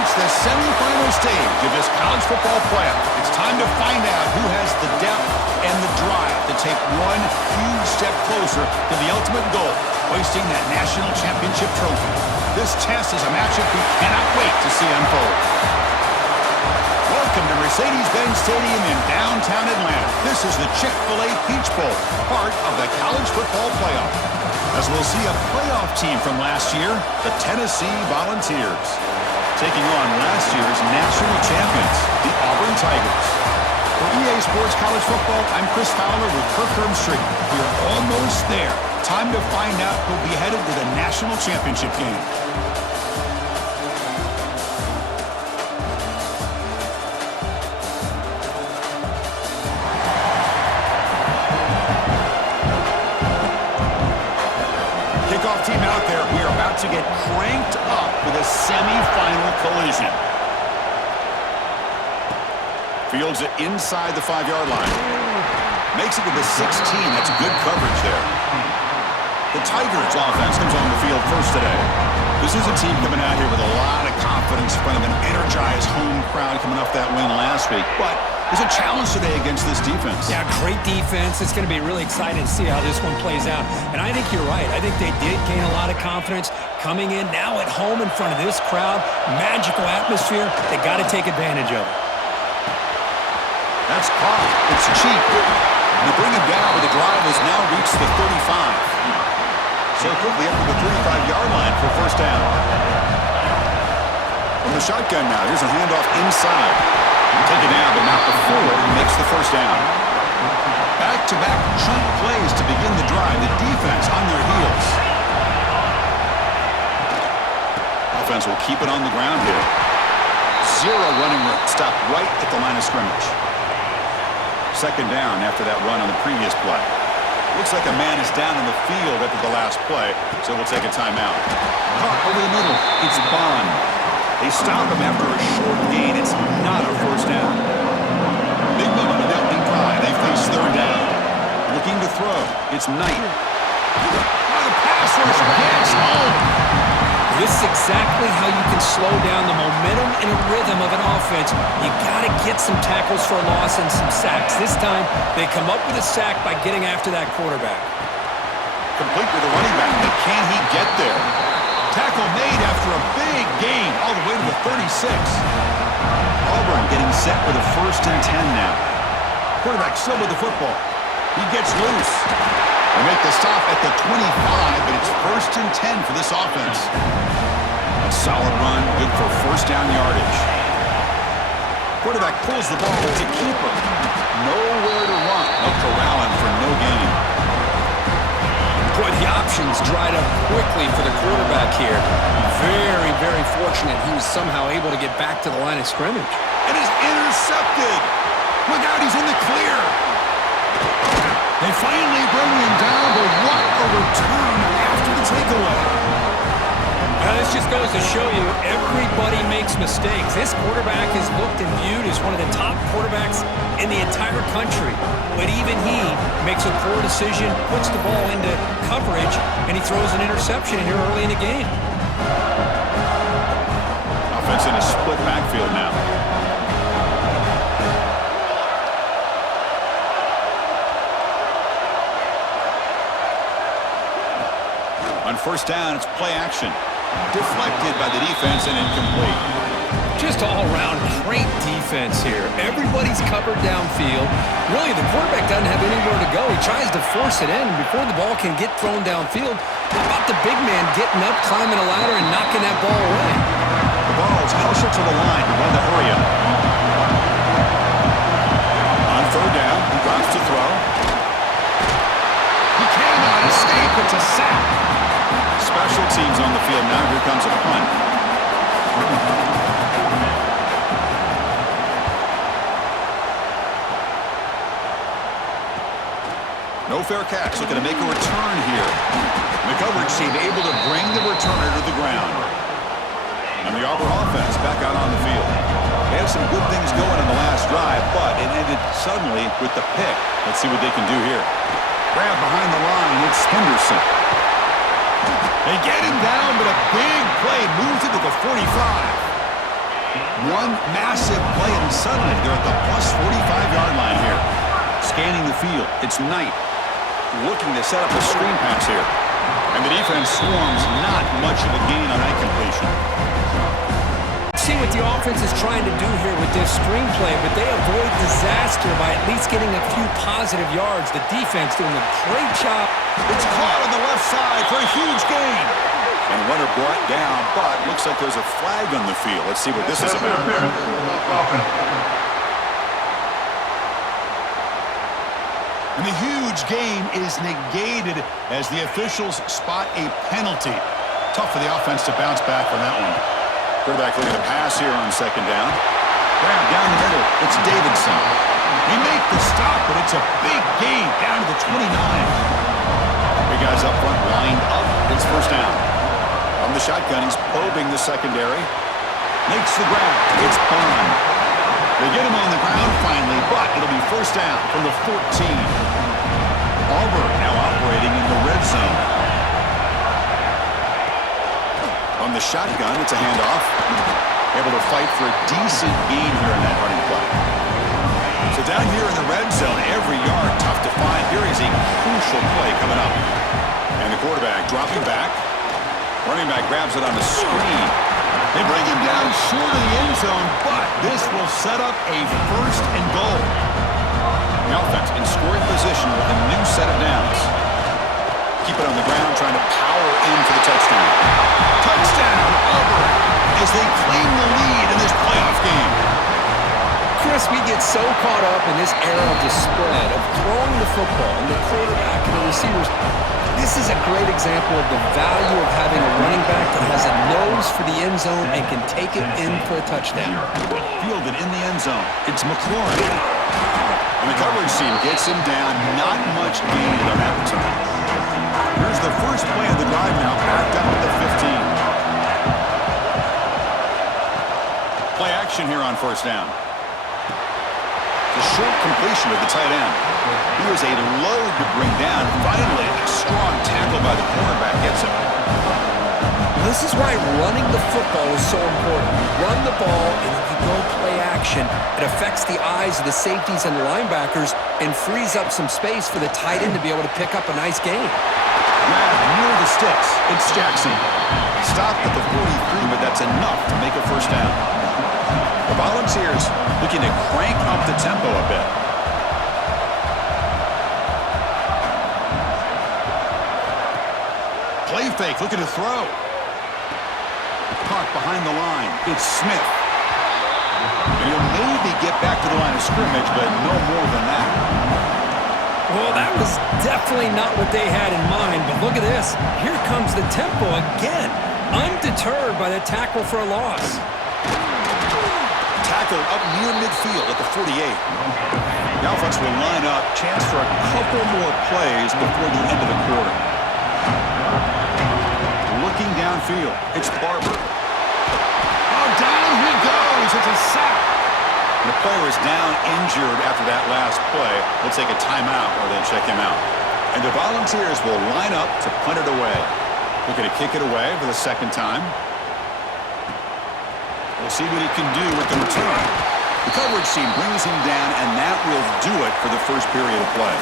reached the semifinal stage of this college football playoff. It's time to find out who has the depth and the drive to take one huge step closer to the ultimate goal, hoisting that national championship trophy. This test is a matchup we cannot wait to see unfold. Welcome to Mercedes-Benz Stadium in downtown Atlanta. This is the Chick-fil-A Peach Bowl, part of the college football playoff. As we'll see a playoff team from last year, the Tennessee Volunteers, taking on last year's national champions, the Auburn Tigers. For EA Sports College Football, I'm Chris Fowler with Kirk Herbstreit. We're almost there. Time to find out who'll be headed to the national championship game. Kickoff team out there. We are about to get cranked up with a semifinal collision. Fields it inside the 5-yard line. Makes it to the 16. That's good coverage there. The Tigers offense comes on the field first today. This is a team coming out here with a lot of confidence in front of an energized home crowd coming off that win last week. But there's a challenge today against this defense. Yeah, great defense. It's going to be really exciting to see how this one plays out. And I think you're right. I think they did gain a lot of confidence coming in now at home in front of this crowd. Magical atmosphere. They got to take advantage of it. That's caught. It's cheap. They bring him down, but the drive has now reached the 35. So quickly up to the 35-yard line for first down. From the shotgun now, here's a handoff inside. Take it down, but not before he makes the first down. Back-to-back chunk plays to begin the drive. The defense on their heels. Offense will keep it on the ground here. Zero running room. Stop right at the line of scrimmage. Second down after that run on the previous play. Looks like a man is down in the field after the last play, so we'll take a timeout. Caught over the middle. It's Bond. They stop him after a short gain. It's not a first down. Big moment of the opening drive. They face third down. Looking to throw. It's Knight. The pass rush gets home. This is exactly how you can slow down the momentum and rhythm of an offense. You got to get some tackles for a loss and some sacks. This time, they come up with a sack by getting after that quarterback. Complete with the running back, but can he get there? Tackle made after a big gain all the way to the 36. Auburn getting set with a 1st and 10 now. Quarterback still with the football. He gets loose. They make the stop at the 25, but it's 1st and 10 for this offense. A solid run, good for first down yardage. Quarterback pulls the ball. It's a keeper. Nowhere to run. They'll corral him for no gain. Boy, the options dried up quickly for the quarterback here. Very, very fortunate he was somehow able to get back to the line of scrimmage. It is intercepted. Look out, he's in the clear. They finally bring him down, but what a return after the takeaway. Now, this just goes to show you everybody makes mistakes. This quarterback is looked and viewed as one of the top quarterbacks in the entire country. But even he makes a poor decision, puts the ball into coverage, and he throws an interception here early in the game. Offense in a split backfield now. On first down, it's play action. Deflected by the defense and incomplete. Just all-around great defense here. Everybody's covered downfield. Really, the quarterback doesn't have anywhere to go. He tries to force it in before the ball can get thrown downfield. How about the big man getting up, climbing a ladder, and knocking that ball away? The ball's hustled to the line to run the hurry up. On third down, he drops to throw. He cannot escape. It's a sack. Special teams on the field now. Here comes a punt. No fair catch. Looking to make a return here. The coverage team able to bring the returner to the ground. And the Auburn offense back out on the field. They had some good things going in the last drive, but it ended suddenly with the pick. Let's see what they can do here. Grab behind the line. It's Henderson. They get him down, but a big play moves it to the 45. One massive play, and suddenly they're at the plus 45-yard line here. Scanning the field, it's Knight looking to set up a screen pass here. And the defense swarms, not much of a gain on that completion. See what the offense is trying to do here with this screenplay, but they avoid disaster by at least getting a few positive yards. The defense doing a great job. It's caught on the left side for a huge gain. And runner brought down, but looks like there's a flag on the field. Let's see what this is about. And the huge gain is negated as the officials spot a penalty. Tough for the offense to bounce back from that one. Quarterback looking to pass here on second down. Grab down the middle. It's Davidson. They make the stop, but it's a big gain down to the 29. Big guys up front lined up. It's first down. From the shotgun, he's probing the secondary. Makes the grab. It's Bond. They get him on the ground finally, but it'll be first down from the 14. Auburn now operating in the red zone. On the shotgun, it's a handoff. Able to fight for a decent gain here in that running play. So down here in the red zone, every yard tough to find. Here is a crucial play coming up. And the quarterback dropping back. Running back grabs it on the screen. They bring him down short of the end zone, but this will set up a first and goal. The offense in scoring position with a new set of downs. Keep it on the ground, trying to power in for the touchdown. Touchdown, Auburn, as they claim the lead in this playoff game. Chris, we get so caught up in this era of the spread, of throwing the football, and the quarterback and the receivers. This is a great example of the value of having a running back that has a nose for the end zone and can take it in for a touchdown. Fielded in the end zone. It's McLaurin. And the coverage team gets him down. Not much gain on that return. Here's the first play of the drive now, backed up at the 15. Play action here on first down. The short completion of the tight end. Here's a load to bring down. Finally, a strong tackle by the cornerback gets him. This is why running the football is so important. You run the ball, and if you go play action, it affects the eyes of the safeties and the linebackers and frees up some space for the tight end to be able to pick up a nice gain. Grab near the sticks. It's Jackson. Stopped at the 43, but that's enough to make a first down. The Volunteers looking to crank up the tempo a bit. Play fake, looking to throw. Caught behind the line. It's Smith. And he'll maybe get back to the line of scrimmage, but no more than that. Well, that was definitely not what they had in mind, but look at this. Here comes the tempo again. Undeterred by the tackle for a loss. Tackled up near midfield at the 48. The offense will line up. Chance for a couple more plays before the end of the quarter. Looking downfield. It's Barber. Oh, down he goes. It's a sack. And the player is down injured after that last play. We'll take a timeout or they'll check him out. And the Volunteers will line up to punt it away. Looking to kick it away for the second time. We'll see what he can do with the return. The coverage team brings him down, and that will do it for the first period of play.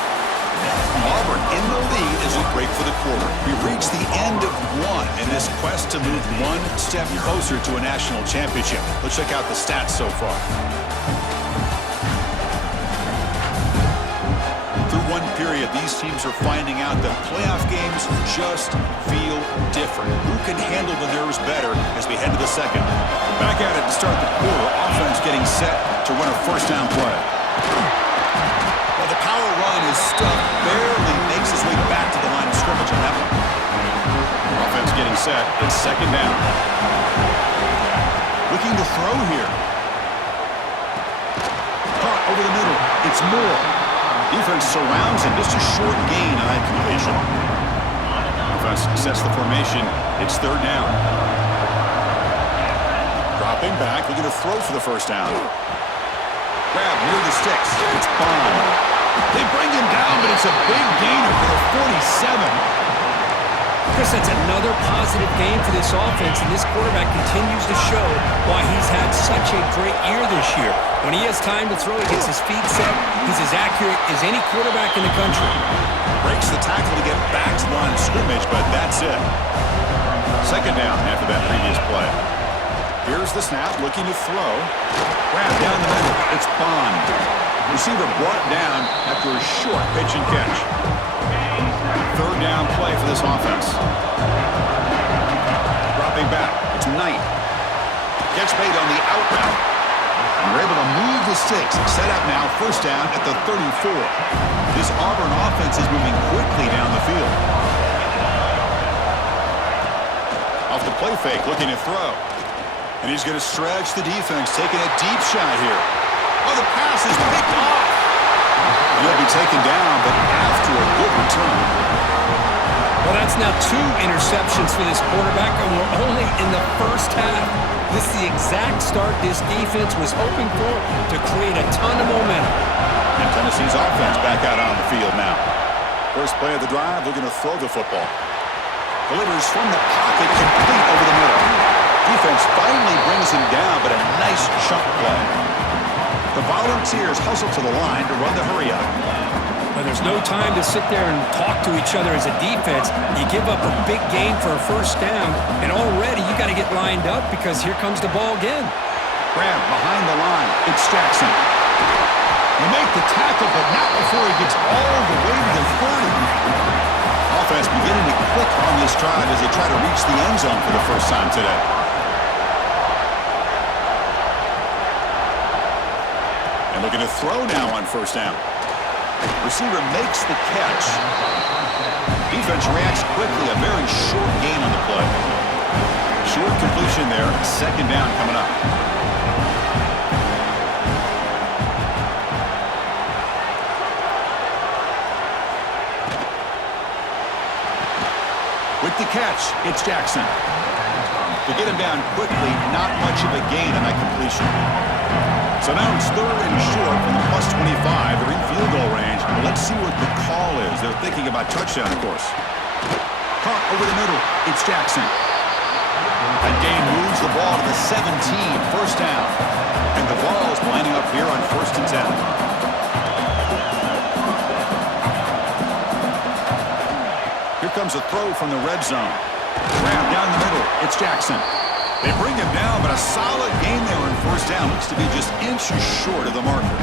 Auburn in the lead as we break for the quarter. We've reached the end of one in this quest to move one step closer to a national championship. Let's check out the stats so far. Through one period, these teams are finding out that playoff games just feel different. Who can handle the nerves better as we head to the second? Back at it to start the quarter. Offense getting set to run a first down play. Well, the power run is stuck. Barely makes his way back to the line of scrimmage on that one. Offense getting set. It's second down. Looking to throw here. Caught over the middle. It's Moore. Defense surrounds him. Just a short gain on that completion. Offense sets the formation. It's third down. Dropping back, looking to throw for the first down. Grab near the sticks. It's Bond. They bring him down, but it's a big gainer for the 47. Chris, Chris, that's another positive game for this offense, and this quarterback continues to show why he's had such a great year this year. When he has time to throw, he gets his feet set. He's as accurate as any quarterback in the country. Breaks the tackle to get back to the line of scrimmage, but that's it. Second down after that previous play. Here's the snap, looking to throw. Grab down the middle. It's Bond. Receiver brought down after a short pitch and catch. Third down play for this offense. Dropping back. It's Knight. Gets made on the out route. And we're able to move the sticks. Set up now, first down at the 34. This Auburn offense is moving quickly down the field. Off the play fake, looking to throw. And he's going to stretch the defense, taking a deep shot here. Oh, the pass is picked off. And he'll be taken down, but after a good return. Well, that's now 2 interceptions for this quarterback, and we're only in the first half. This is the exact start this defense was hoping for to create a ton of momentum. And Tennessee's offense back out on the field now. First play of the drive, looking to throw the football. Delivers from the pocket, complete over the middle. Defense finally brings him down, but a nice chunk play. The Volunteers hustle to the line to run the hurry-up. But there's no time to sit there and talk to each other as a defense. You give up a big gain for a first down, and already you got to get lined up because here comes the ball again. Grab behind the line. It's Jackson. They make the tackle, but not before he gets all the way to the 30. Offense beginning to click on this drive as they try to reach the end zone for the first time today. And looking to throw now on first down. Receiver makes the catch. Defense reacts quickly. A very short gain on the play. Short completion there. Second down coming up. With the catch, it's Jackson. To get him down quickly, not much of a gain on that completion. So now it's third and short from the plus 25. They're in field goal range. Let's see what the call is. They're thinking about touchdown, of course. Caught over the middle. It's Jackson. That gain moves the ball to the 17. First down. And the ball's lining up here on 1st and 10. Here comes a throw from the red zone. Grab down the middle. It's Jackson. They bring him down, but a solid gain there on first down. Looks to be just inches short of the marker.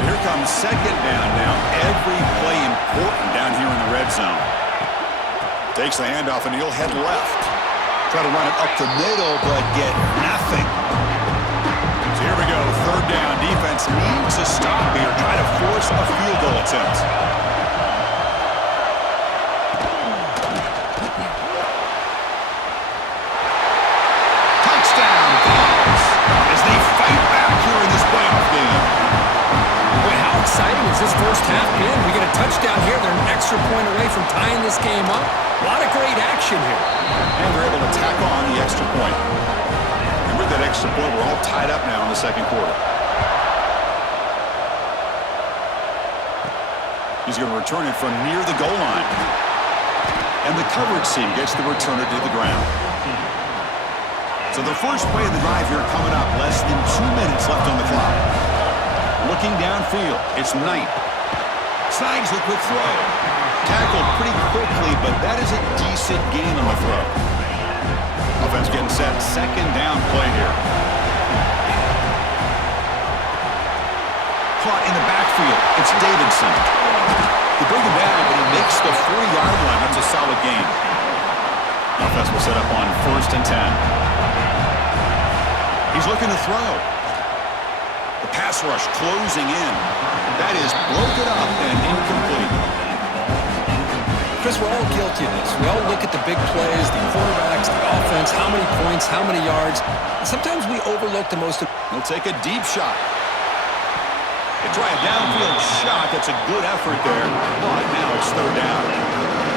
So here comes second down now. Every play important down here in the red zone. Takes the handoff, and he'll head left. Try to run it up the middle, but get nothing. So here we go. Third down. Defense needs a stop here. Try to force a field goal attempt. Exciting as this first half been. We get a touchdown here. They're an extra point away from tying this game up. A lot of great action here. And they're able to tack on the extra point. And with that extra point, we're all tied up now in the second quarter. He's going to return it from near the goal line. And the coverage team gets the returner to the ground. So the first play of the drive here coming up. Less than 2 minutes left on the clock. Looking downfield, it's Knight. Snags the quick throw. Tackled pretty quickly, but that is a decent gain on the throw. Offense getting set. Second down play here. Caught in the backfield. It's Davidson. They bring him down, but he makes the 40-yard line. That's a solid gain. Offense will set up on 1st and 10. He's looking to throw. The pass rush closing in. That is broken up and incomplete. Chris, we're all guilty of this. We all look at the big plays, the quarterbacks, the offense, how many points, how many yards. And sometimes we overlook the most. He'll take a deep shot. They try a downfield shot. That's a good effort there. But now it's third down.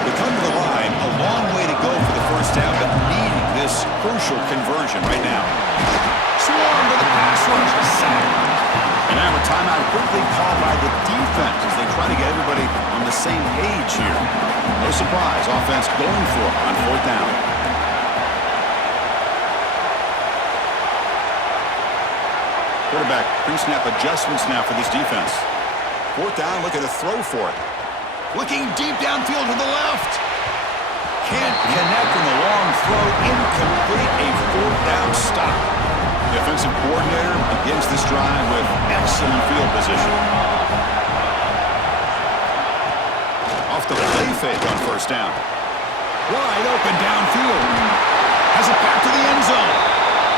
They come to the line. A long way to go for the first down, but needing this crucial conversion right now. Swarm to the pass rush. Sack. And now a timeout quickly called by the defense as they try to get everybody on the same page here. No surprise, offense going for it on 4th down. Quarterback pre-snap adjustments now for this defense. 4th down, looking to throw for it. Looking deep downfield to the left. Can't connect in the long throw. Incomplete, a 4th down stop. The offensive coordinator begins this drive with excellent field position. Off the play fake on 1st down. Wide open downfield. Has it back to the end zone.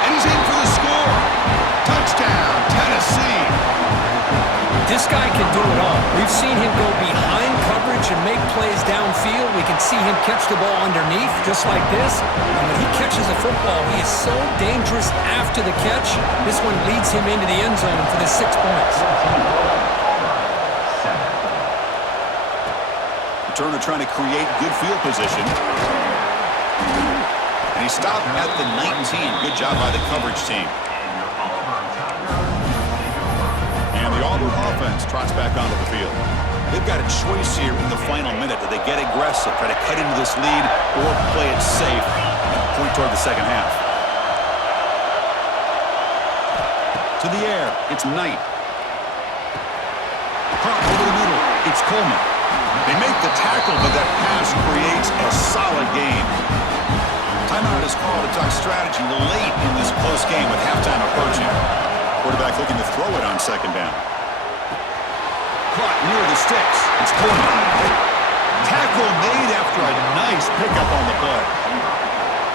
And he's in for the score. Touchdown, Tennessee. This guy can do it all. We've seen him go behind coverage and make plays downfield. We can see him catch the ball underneath, just like this. And when he catches a football, he is so dangerous after the catch. This one leads him into the end zone for the 6 points. Turner trying to create good field position. And he stopped at the 19. Good job by the coverage team. And the Auburn offense trots back onto the field. They've got a choice here in the final minute. Do they get aggressive, try to cut into this lead, or play it safe and point toward the second half? To the air, it's Knight. Pump over the middle, it's Coleman. They make the tackle, but that pass creates a solid gain. Timeout is called to talk strategy late in this close game with halftime approaching. Quarterback looking to throw it on 2nd down. Caught near the sticks. It's Coleman. Tackle made after a nice pickup on the play.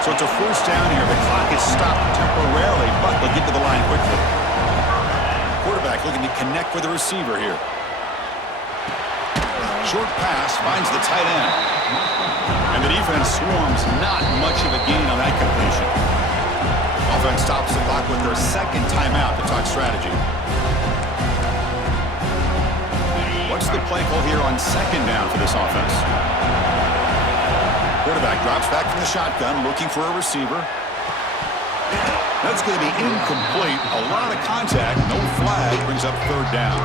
So it's a 1st down here. The clock is stopped temporarily, but they'll get to the line quickly. Quarterback looking to connect with the receiver here. Short pass finds the tight end. And the defense swarms, not much of a gain on that completion. Offense stops the clock with their 2nd timeout to talk strategy. What's the play call here on 2nd down for this offense? Quarterback drops back from the shotgun, looking for a receiver. That's going to be incomplete. A lot of contact, no flag, brings up 3rd down.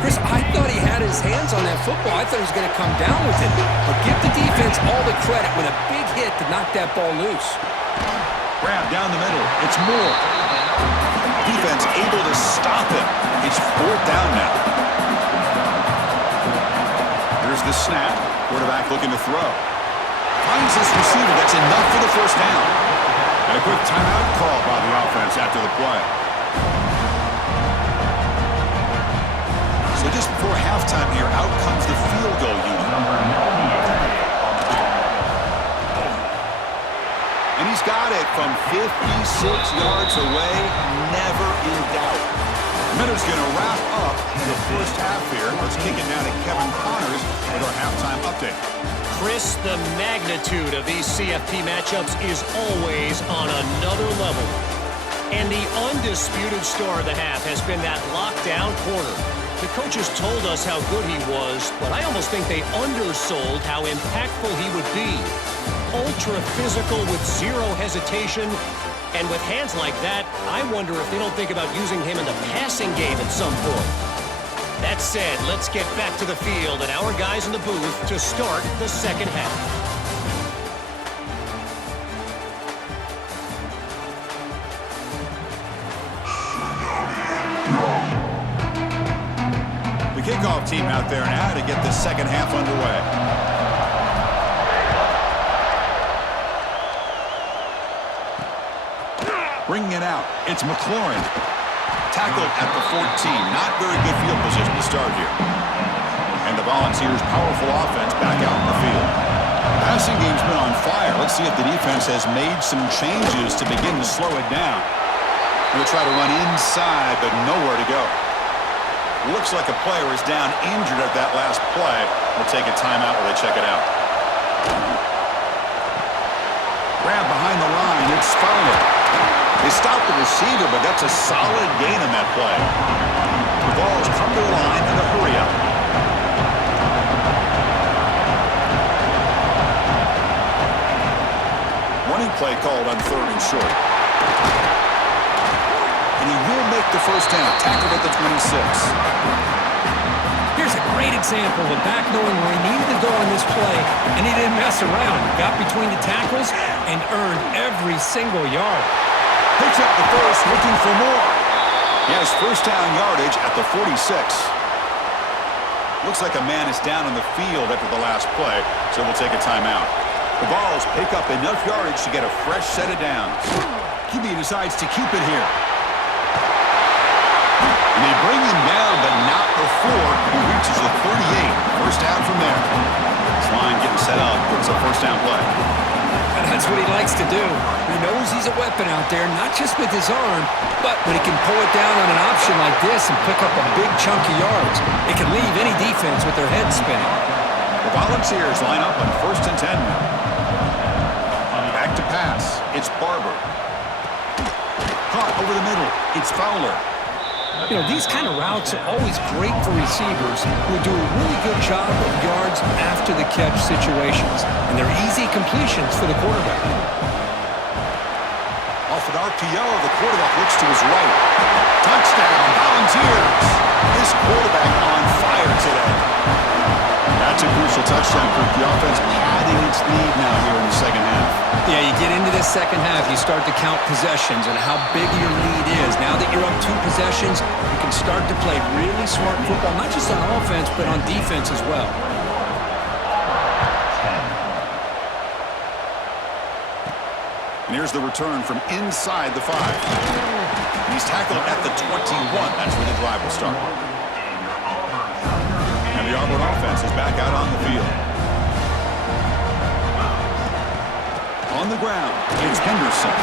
Chris, I thought he had his hands on that football. I thought he was going to come down with it. But give the defense all the credit with a big hit to knock that ball loose. Grab down the middle. It's Moore. Defense able to stop him. It's 4th down now. Here's the snap. Quarterback looking to throw. Finds this receiver. That's enough for the 1st down. And a quick timeout call by the offense after the play. So just before halftime here, out comes the field goal unit. And he's got it from 56 yards away, never in doubt. Miller's going to wrap up the 1st half here. Let's kick it now to Kevin Connors with our halftime update. Chris, the magnitude of these CFP matchups is always on another level. And the undisputed star of the half has been that lockdown corner. The coaches told us how good he was, but I almost think they undersold how impactful he would be. Ultra physical with zero hesitation, and with hands like that, I wonder if they don't think about using him in the passing game at some point. That said, let's get back to the field and our guys in the booth to start the 2nd half. Kickoff team out there now to get the 2nd half underway. Bringing it out, it's McLaurin. Tackled at the 14. Not very good field position to start here. And the Volunteers' powerful offense back out in the field. Passing game's been on fire. Let's see if the defense has made some changes to begin to slow it down. We'll try to run inside, but nowhere to go. Looks like a player is down injured at that last play. We'll take a timeout while they check it out. Grab behind the line. It's Fowler. They stopped the receiver, but that's a solid gain on that play. The ball's come to the line in a hurry up. Running play called on 3rd and short. And he will make the 1st down. Tackled at the 26. Here's a great example of a back knowing where he needed to go on this first play, and he didn't mess around. Got between the tackles and earned every single yard. Picks up the first, looking for more. He has first down yardage at the 46. Looks like a man is down on the field after the last play, so we'll take a timeout. The Vols pick up enough yardage to get a fresh set of downs. QB decides to keep it here. And they bring him down, but not before he reaches the 38. First down from there. This line getting set up. It's a first down play. And that's what he likes to do. He knows he's a weapon out there, not just with his arm, but when he can pull it down on an option like this and pick up a big chunk of yards, it can leave any defense with their head spinning. The Volunteers line up on first and 10 now. Back to pass. It's Barber. Caught over the middle. It's Fowler. You know, these kind of routes are always great for receivers who do a really good job of yards after the catch situations. And they're easy completions for the quarterback. Off an RPO, the quarterback looks to his right. Touchdown, Volunteers. This quarterback on fire today. That's a crucial touchdown for the offense padding its lead now here in the second half. Yeah, you get into this second half, you start to count possessions and how big your lead is. Now that you're up 2 possessions, you can start to play really smart football, not just on offense, but on defense as well. And here's the return from inside the 5. And he's tackled at the 21. That's where the drive will start. And the Auburn offense is back out on the field. On the ground, it's Henderson.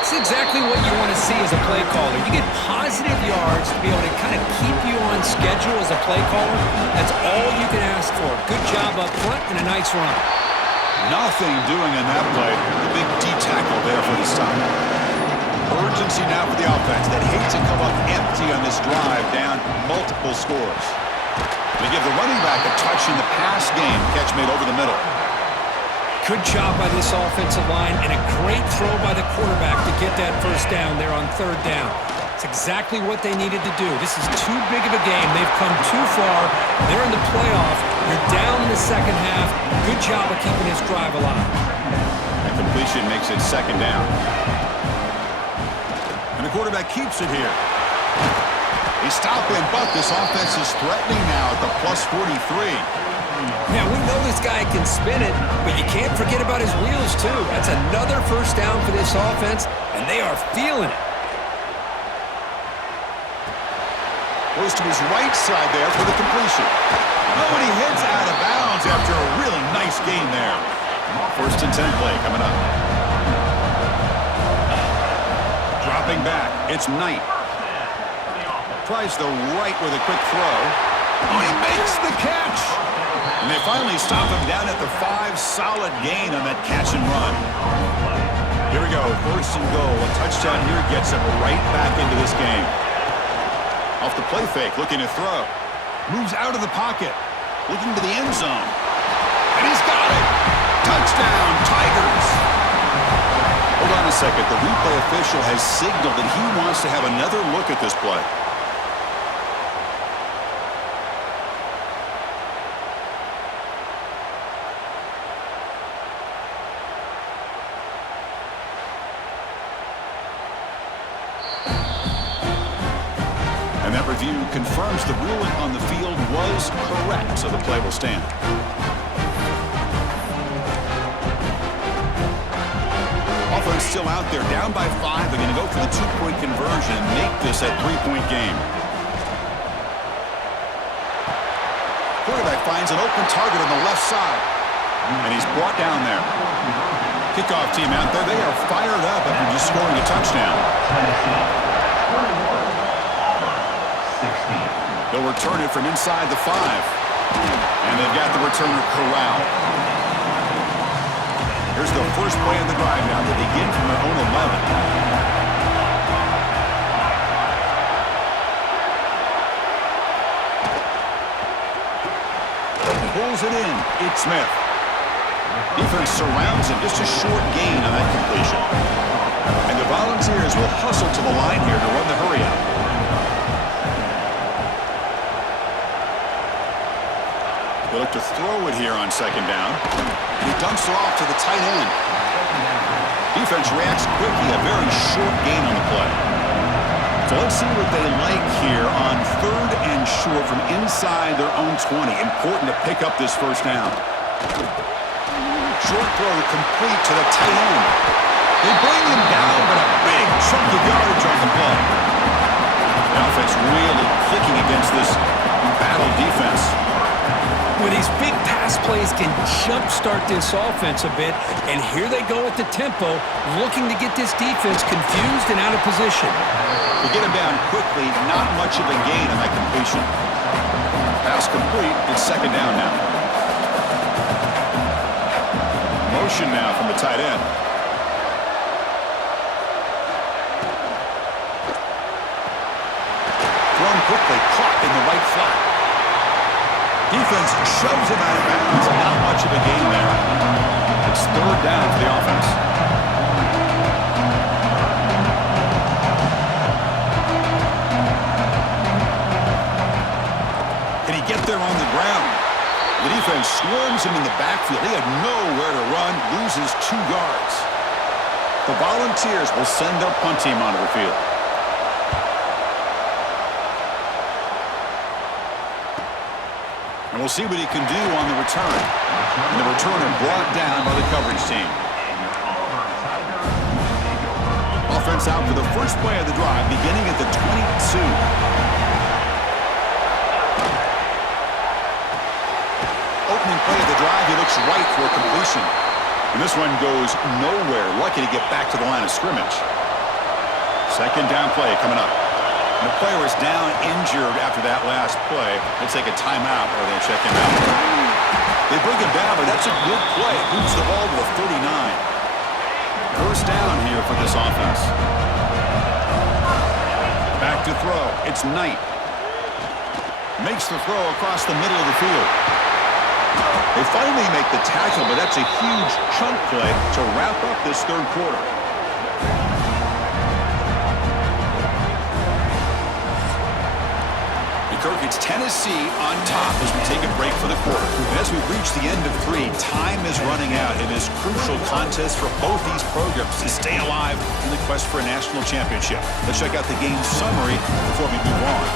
It's exactly what you want to see as a play caller. You get positive yards to be able to kind of keep you on schedule as a play caller. That's all you can ask for. Good job up front and a nice run. Nothing doing in that play. The big D tackle there for the stop. Urgency now for the offense that hates to come up empty on this drive, down multiple scores. They give the running back a touch in the pass game. Catch made over the middle. Good job by this offensive line and a great throw by the quarterback to get that first down there on third down. It's exactly what they needed to do. This is too big of a game. They've come too far. They're in the playoff. You're down in the second half. Good job of keeping this drive alive. That completion makes it second down. And the quarterback keeps it here. They stop him, but this offense is threatening now at the plus 43. Yeah, we know this guy can spin it, but you can't forget about his wheels, too. That's another first down for this offense, and they are feeling it. Goes to his right side there for the completion. Oh, and he heads out of bounds after a really nice gain there. First and 10 play coming up. Dropping back, it's Knight. Tries the right with a quick throw. Oh, he makes the catch! And they finally stop him down at the 5. Solid gain on that catch and run. Here we go, first and goal. A touchdown here gets him right back into this game. Off the play fake, looking to throw. Moves out of the pocket, looking to the end zone. And he's got it! Touchdown, Tigers! Hold on a second. The replay official has signaled that he wants to have another look at this play. And that review confirms the ruling on the field was correct, so the play will stand. Offense still out there, down by 5. They're going to go for the 2-point conversion and make this a 3-point game. Quarterback finds an open target on the left side, and he's brought down there. Kickoff team out there, they are fired up after just scoring a touchdown. They'll return it from inside the 5. And they've got the returner corralled. Here's the first play of the drive now. They begin from their own 11. Pulls it in. It's Smith. Defense surrounds him. Just a short gain on that completion. And the Volunteers will hustle to the line here to run the hurry out. They look to throw it here on second down. And he dumps it off to the tight end. Defense reacts quickly, a very short gain on the play. So let's see what they like here on third and short from inside their own 20. Important to pick up this first down. Short throw complete to the tight end. They bring him down, but a big chunk of yardage on the play. The offense really clicking against this battle defense. Well, these big pass plays can jumpstart this offense a bit, and here they go at the tempo, looking to get this defense confused and out of position. To get him down quickly, not much of a gain on that completion. Pass complete, it's second down now. Motion now from the tight end. Thrown quickly, caught in the right flat. Defense shoves him out of bounds. Not much of a gain there. It's third down for the offense. Can he get there on the ground? The defense swarms him in the backfield. He had nowhere to run, loses 2 yards. The Volunteers will send their punt team onto the field. And we'll see what he can do on the return. And the returner brought down by the coverage team. Offense out for the first play of the drive, beginning at the 22. Opening play of the drive, he looks right for a completion. And this one goes nowhere. Lucky to get back to the line of scrimmage. Second down play coming up. And the player is down injured after that last play. They take a timeout or they check him out. They bring him down, but that's a good play. Moves the ball to the 39. First down here for this offense. Back to throw. It's Knight. Makes the throw across the middle of the field. They finally make the tackle, but that's a huge chunk play to wrap up this third quarter. Kirk, it's Tennessee on top as we take a break for the quarter. And as we reach the end of 3, time is running out in this crucial contest for both these programs to stay alive in the quest for a national championship. Let's check out the game summary before we move on.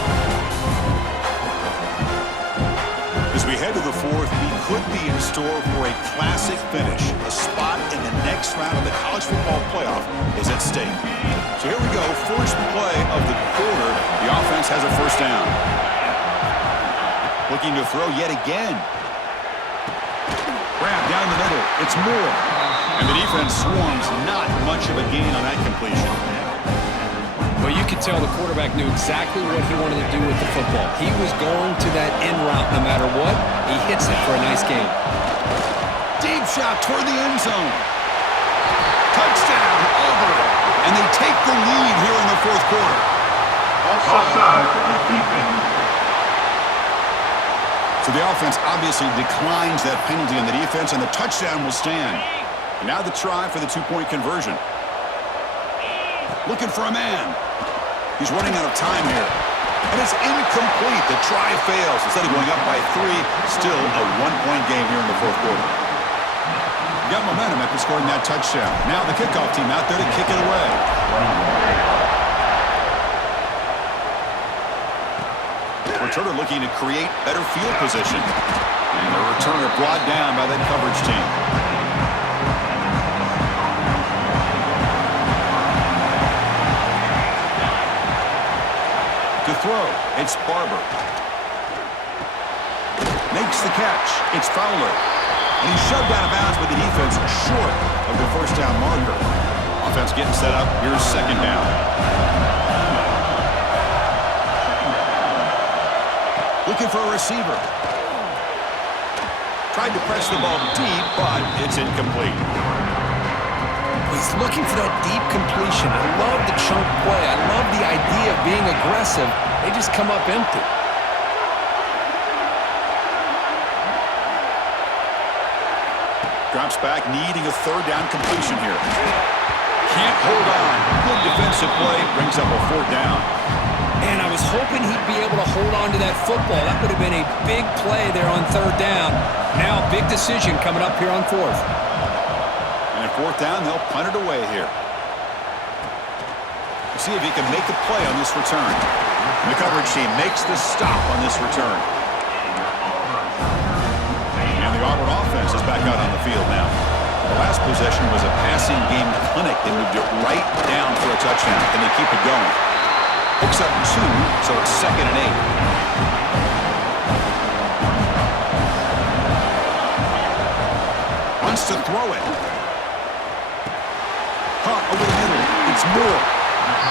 As we head to the 4th, we could be in store for a classic finish. A spot in the next round of the college football playoff is at stake. So here we go, first play of the quarter. The offense has a first down. Looking to throw yet again. Grab down the middle. It's Moore. And the defense swarms. Not much of a gain on that completion. Well, you could tell the quarterback knew exactly what he wanted to do with the football. He was going to that end route no matter what. He hits it for a nice gain. Deep shot toward the end zone. Touchdown, Auburn. And they take the lead here in the 4th quarter. Offside for the defense. So the offense obviously declines that penalty on the defense, and the touchdown will stand. And now the try for the 2-point conversion. Looking for a man. He's running out of time here. And it's incomplete. The try fails. Instead of going up by 3, still a 1-point game here in the 4th quarter. Got momentum after scoring that touchdown. Now the kickoff team out there to kick it away. Returner looking to create better field position. And the returner brought down by that coverage team. To throw, it's Barber. Makes the catch. It's Fowler. And he's shoved out of bounds with the defense short of the first down marker. Offense getting set up. Here's second down. Looking for a receiver. Tried to press the ball deep, but it's incomplete. He's looking for that deep completion. I love the chunk play. I love the idea of being aggressive. They just come up empty. Drops back, needing a third down completion here. Can't hold on. Good defensive play. Brings up a 4th down. And I was hoping he'd be able to hold on to that football. That would have been a big play there on third down. Now, big decision coming up here on fourth. And at fourth down, they'll punt it away here. See if he can make a play on this return. And the coverage team makes the stop on this return. And the Auburn offense is back out on the field now. The last possession was a passing game clinic. They moved it right down for a touchdown, and they keep it going. Picks up 2, so it's 2nd and 8. Wants to throw it. Caught over the middle. It's Moore.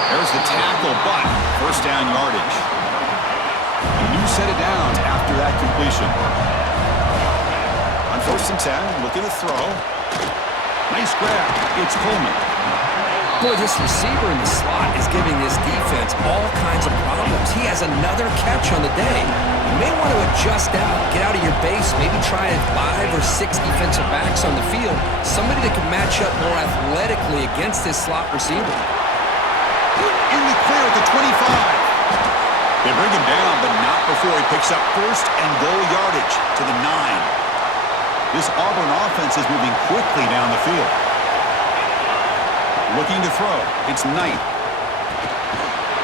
There's the tackle, but first down yardage. A new set of downs after that completion. On 1st and 10, looking to throw. Nice grab. It's Coleman. Boy, this receiver in the slot is giving this defense all kinds of problems. He has another catch on the day. You may want to adjust out, get out of your base, maybe try 5 or 6 defensive backs on the field, somebody that can match up more athletically against this slot receiver. In the clear at the 25. They bring him down, but not before he picks up 1st and goal yardage to the 9. This Auburn offense is moving quickly down the field. Looking to throw. It's Knight.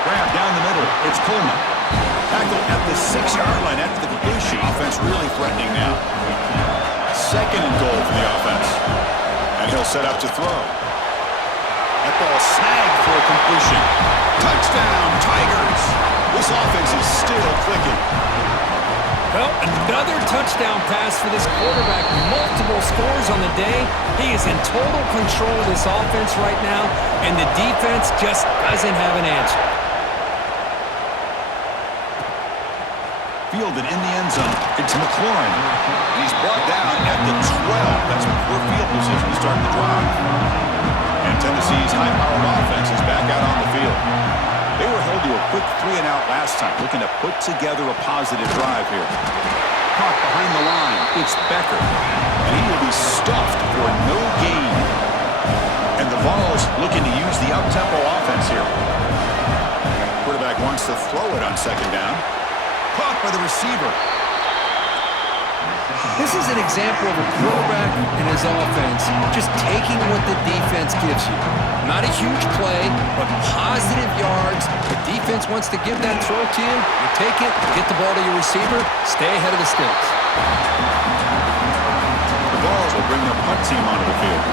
Grab down the middle. It's Coleman. Tackle at the 6-yard line after the completion. Offense really threatening now. 2nd and goal for the offense. And he'll set up to throw. That ball snagged for a completion. Touchdown, Tigers! This offense is still clicking. Well, another touchdown pass for this quarterback. Multiple scores on the day. He is in total control of this offense right now, and the defense just doesn't have an answer. Fielded in the end zone. It's McLaurin. He's brought down at the 12. That's poor field position to start the drive. And Tennessee's high-powered offense is back out on the field. They were held to a quick 3-and-out last time, looking to put together a positive drive here. Caught behind the line. It's Becker. And he will be stuffed for no gain. And the Vols looking to use the up-tempo offense here. Quarterback wants to throw it on 2nd down. Caught by the receiver. This is an example of a quarterback and his offense just taking what the defense gives you. Not a huge play, but positive yards. The defense wants to give that throw to you. You take it, get the ball to your receiver, stay ahead of the sticks. The Vols will bring their punt team onto the field.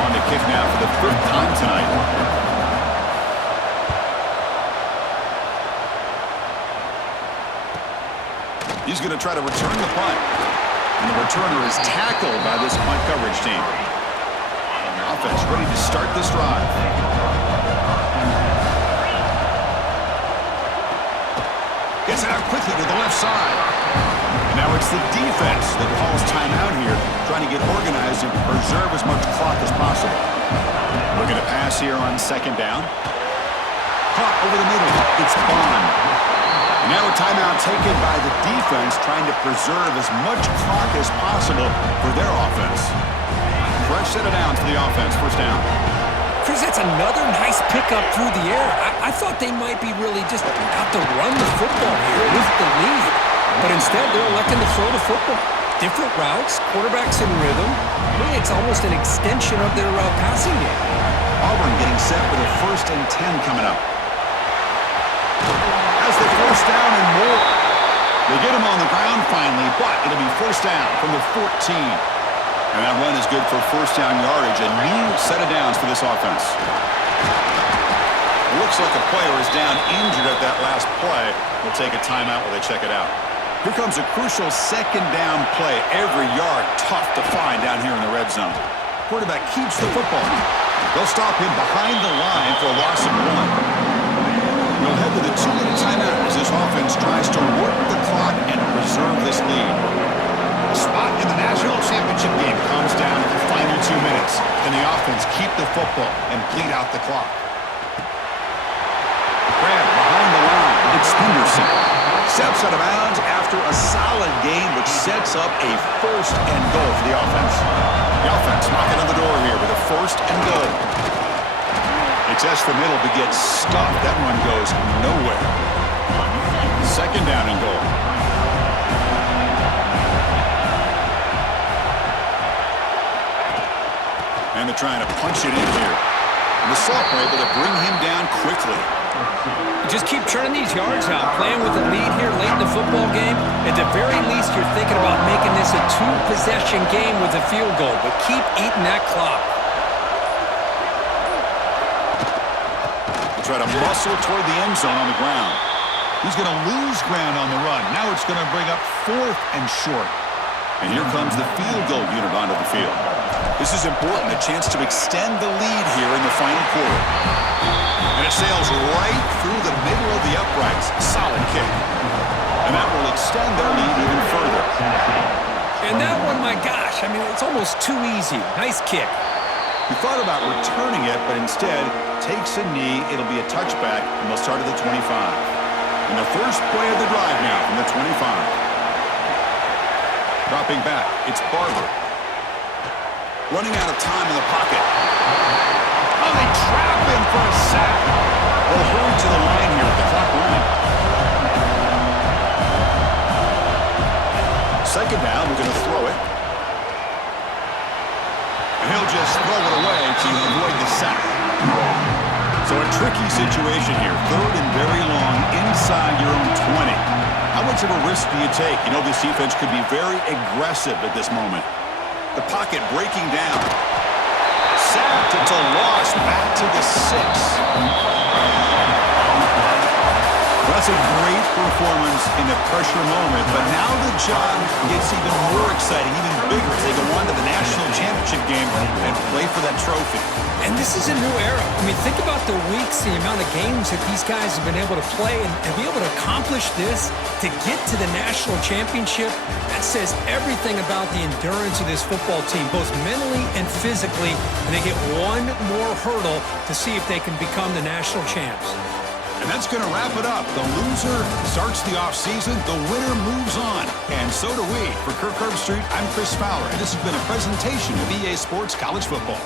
On to kick now for the 5th time tonight. He's going to try to return the punt. And the returner is tackled by this punt coverage team. Offense ready to start this drive. Gets it out quickly to the left side. And now it's the defense that calls timeout here, trying to get organized and preserve as much clock as possible. Looking to pass here on 2nd down. Caught over the middle. It's Bond. Now a timeout taken by the defense, trying to preserve as much clock as possible for their offense. Fresh set of downs for the offense. 1st down. Chris, that's another nice pickup through the air. I thought they might be really just out to run the football here with the lead. But instead, they're electing to throw the football. Different routes, quarterbacks in rhythm. Really, it's almost an extension of their passing game. Auburn getting set with a 1st and 10 coming up. Has the 1st down and more. They get him on the ground finally, but it'll be 1st down from the 14. And that run is good for 1st down yardage. A new set of downs for this offense. It looks like a player is down injured at that last play. We'll take a timeout while they check it out. Here comes a crucial 2nd down play. Every yard tough to find down here in the red zone. Quarterback keeps the football. They'll stop him behind the line for a loss of 1. We'll head to the 2-minute timeout as this offense tries to work the clock and preserve this lead. A spot in the national championship game comes down to the final 2 minutes. Can the offense keep the football and bleed out the clock? Grab behind the line. It's Henderson. Steps out of bounds after a solid game, which sets up a 1st and goal for the offense. The offense knocking on the door here with a 1st and goal. It tests the middle but gets stuffed. That one goes nowhere. Second down and goal. And they're trying to punch it in here. And the sophomore able to bring him down quickly. Just keep churning these yards out. Playing with a lead here late in the football game, at the very least, you're thinking about making this a two-possession game with a field goal, but keep eating that clock. Try to muscle toward the end zone on the ground. He's going to lose ground on the run. Now it's going to bring up 4th and short. And here comes the field goal unit onto the field. This is important, a chance to extend the lead here in the final quarter. And it sails right through the middle of the uprights. Solid kick. And that will extend their lead even further. And that one, my gosh, I mean, it's almost too easy. Nice kick. He thought about returning it, but instead takes a knee. It'll be a touchback, and they'll start at the 25. And the first play of the drive now from the 25. Dropping back, it's Barber. Running out of time in the pocket. Oh, they trap him for a sack. They'll hurry to the line here with the clock running. Second down, we're going to throw it. And he'll just throw it away to avoid the sack. So a tricky situation here. 3rd and very long inside your own 20. How much of a risk do you take? You know this defense could be very aggressive at this moment. The pocket breaking down. Sacked. It's a loss back to the 6. That's a great performance in a pressure moment, but now the job gets even more exciting, even bigger as they go on to the national championship game and play for that trophy. And this is a new era. I mean, think about the weeks, the amount of games that these guys have been able to play and be able to accomplish this, to get to the national championship. That says everything about the endurance of this football team, both mentally and physically. And they get one more hurdle to see if they can become the national champs. And that's going to wrap it up. The loser starts the offseason. The winner moves on. And so do we. For Kirk Herbstreit, I'm Chris Fowler, and this has been a presentation of EA Sports College Football.